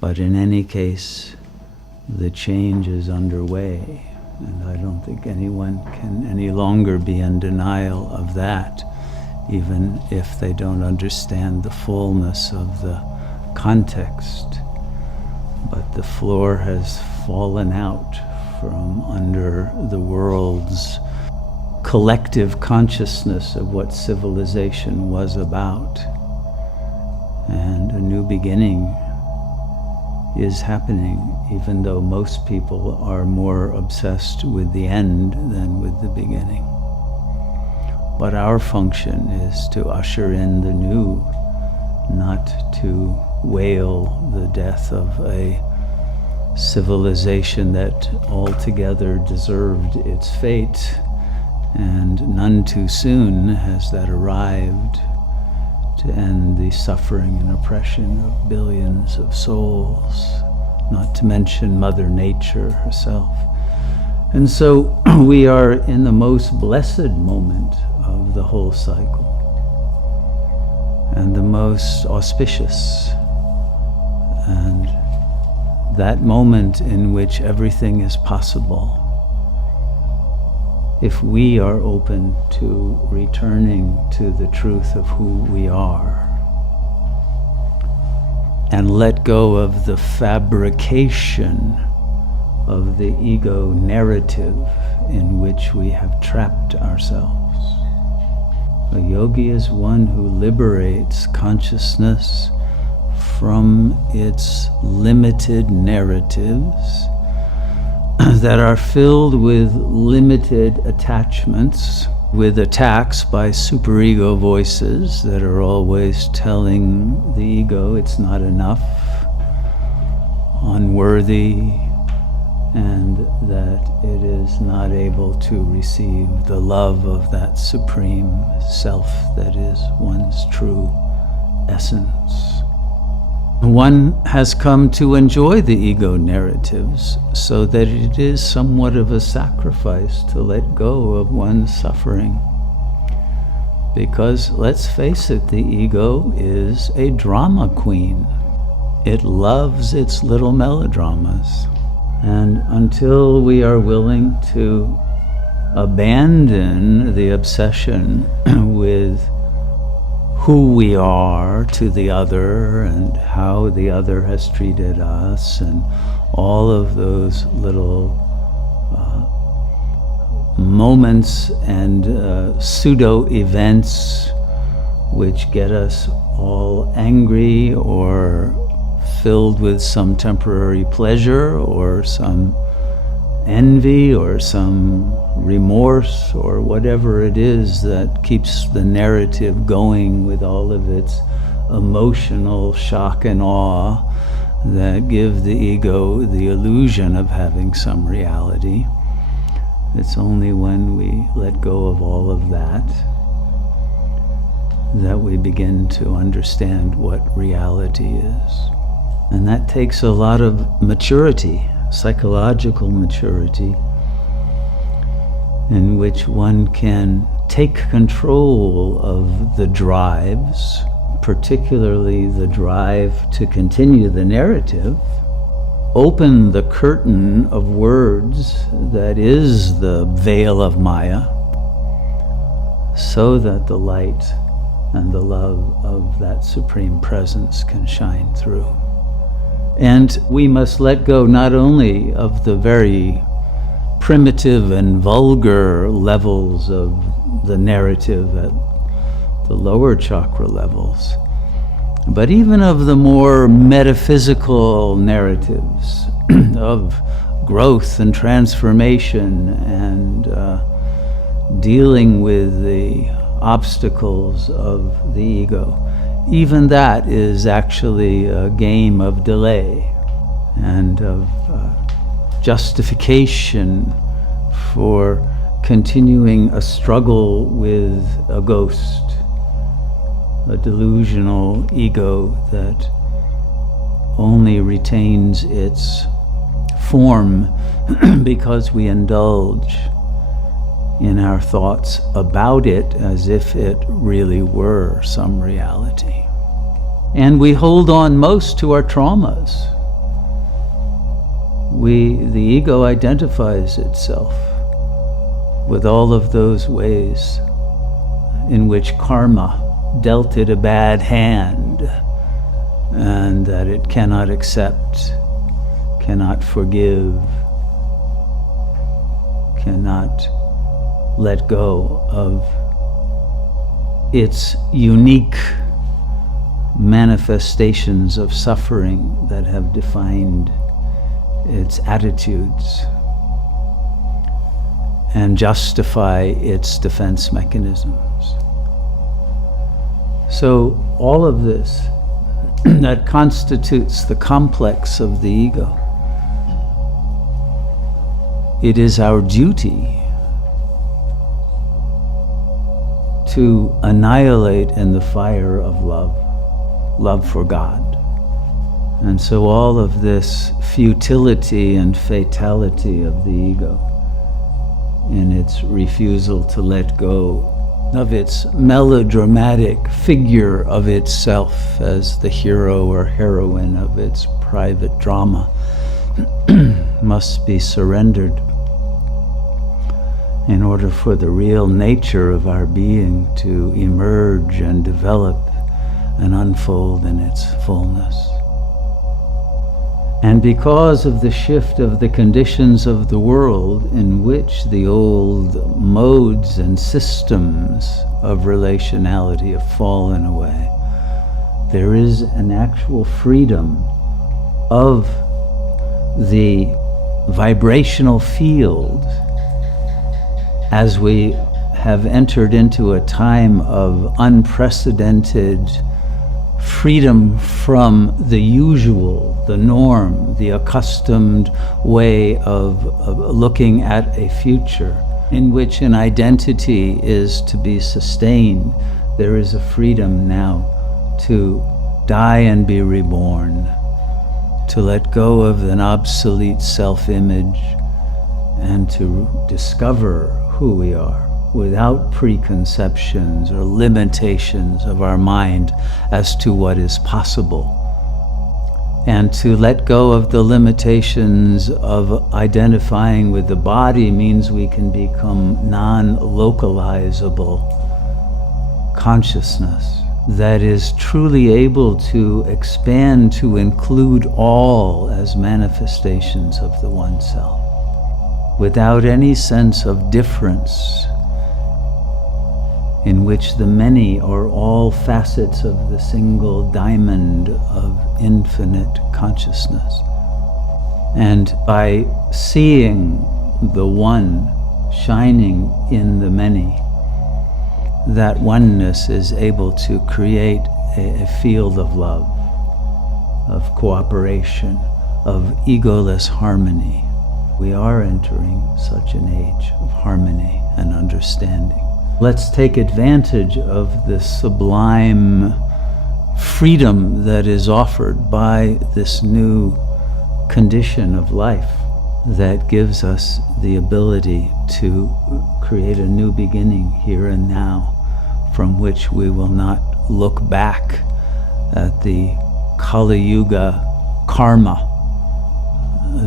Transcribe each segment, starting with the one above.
But in any case, the change is underway, and I don't think anyone can any longer be in denial of that, even if they don't understand the fullness of the context. But the floor has fallen out from under the world's collective consciousness of what civilization was about, and a new beginning is happening, even though most people are more obsessed with the end than with the beginning. But our function is to usher in the new, not to wail the death of a civilization that altogether deserved its fate, and none too soon has that arrived to end the suffering and oppression of billions of souls, not to mention Mother Nature herself. And so we are in the most blessed moment of the whole cycle, and the most auspicious, and that moment in which everything is possible, if we are open to returning to the truth of who we are and let go of the fabrication of the ego narrative in which we have trapped ourselves. A yogi is one who liberates consciousness from its limited narratives that are filled with limited attachments, with attacks by superego voices that are always telling the ego it's not enough, unworthy, and that it is not able to receive the love of that supreme self that is one's true essence. One has come to enjoy the ego narratives so that it is somewhat of a sacrifice to let go of one's suffering. Because, let's face it, the ego is a drama queen. It loves its little melodramas. And until we are willing to abandon the obsession with who we are to the other and how the other has treated us and all of those little moments and pseudo-events which get us all angry or filled with some temporary pleasure or some envy or some remorse or whatever it is that keeps the narrative going with all of its emotional shock and awe that give the ego the illusion of having some reality. It's only when we let go of all of that that we begin to understand what reality is. And that takes a lot of maturity, psychological maturity, in which one can take control of the drives, particularly the drive to continue the narrative, open the curtain of words that is the veil of Maya, so that the light and the love of that Supreme Presence can shine through. And we must let go not only of the very primitive and vulgar levels of the narrative at the lower chakra levels, but even of the more metaphysical narratives of growth and transformation and dealing with the obstacles of the ego. Even that is actually a game of delay and of justification for continuing a struggle with a ghost, a delusional ego that only retains its form because we indulge in our thoughts about it as if it really were some reality. And we hold on most to our traumas. the ego identifies itself with all of those ways in which karma dealt it a bad hand, and that it cannot accept, cannot forgive, cannot let go of its unique manifestations of suffering that have defined its attitudes and justify its defense mechanisms. So all of this that constitutes the complex of the ego, it is our duty to annihilate in the fire of love for God. And so all of this futility and fatality of the ego in its refusal to let go of its melodramatic figure of itself as the hero or heroine of its private drama must be surrendered in order for the real nature of our being to emerge and develop and unfold in its fullness. And because of the shift of the conditions of the world in which the old modes and systems of relationality have fallen away, there is an actual freedom of the vibrational field as we have entered into a time of unprecedented freedom from the usual, the norm, the accustomed way of looking at a future in which an identity is to be sustained. There is a freedom now to die and be reborn, to let go of an obsolete self-image and to discover who we are without preconceptions or limitations of our mind as to what is possible. And to let go of the limitations of identifying with the body means we can become non-localizable consciousness that is truly able to expand to include all as manifestations of the One Self, without any sense of difference in which the many are all facets of the single diamond of infinite consciousness. And by seeing the one shining in the many, that oneness is able to create a field of love, of cooperation, of egoless harmony. We are entering such an age of harmony and understanding. Let's take advantage of this sublime freedom that is offered by this new condition of life that gives us the ability to create a new beginning here and now, from which we will not look back at the Kali Yuga karma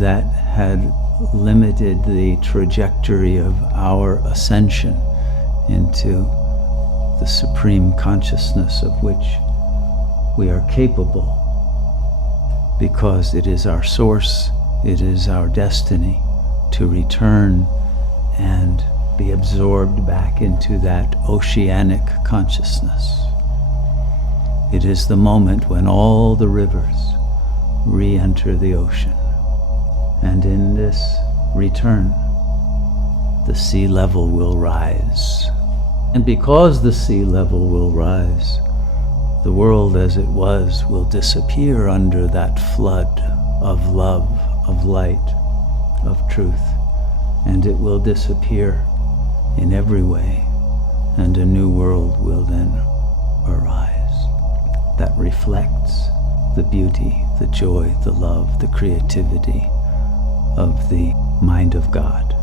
that had limited the trajectory of our ascension into the supreme consciousness of which we are capable, because it is our source, it is our destiny to return and be absorbed back into that oceanic consciousness. It is the moment when all the rivers re-enter the ocean, and in this return the sea level will rise. And because the sea level will rise, the world as it was will disappear under that flood of love, of light, of truth, and it will disappear in every way, and a new world will then arise that reflects the beauty, the joy, the love, the creativity of the mind of God.